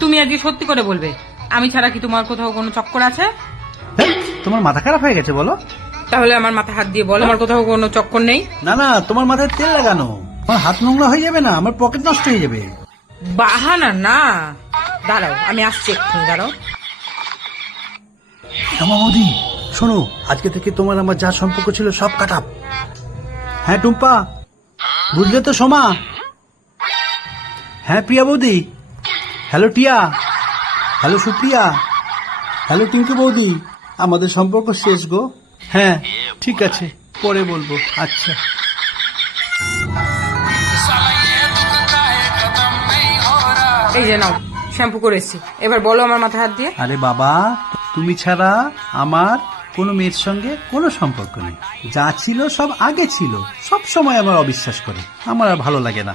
তুমি আজকে সত্যি করে বলবে আমি ছাড়া কি তোমার কোথাও কোনো চক্কর আছে? তোমার মাথা খারাপ হয়ে গেছে বলো। তাহলে আমার মাথা হাত দিয়ে বলো আমার কোথাও কোনো চক্কর নেই? না না তোমার মাথায় তেল লাগানো। আমার হাত নোংরা হয়ে যাবে না আমার পকেট নষ্ট হয়ে যাবে। বাহানা না। দাঁড়াও আমি আসছি এক্ষুনি দাঁড়াও। শ্যামা শোনো আজকে থেকে তোমার আমার যা সম্পর্ক ছিল সব কাটাপ হ্যাঁ টুম্পা? বুঝলে তো সোমা? হ্যাঁ প্রিয়া বৌদি? হ্যালো টিয়া। হ্যালো সুপ্রিয়া। হ্যালো টিঙ্কু বৌদি। আমাদের সম্পর্ক শেষ গো। হ্যাঁ ঠিক আছে পরে বলব। আচ্ছা। এই যে নাও শ্যাম্পু করে এসছি। এবার বলো আমার মাথা হাত দিয়ে। আরে বাবা তুমি ছাড়া আমার কোনো মেয়ের সঙ্গে কোনো সম্পর্ক নেই। যা ছিল সব আগে ছিল। সব সময় আমার অবিশ্বাস করে। আমার আর ভালো লাগে না।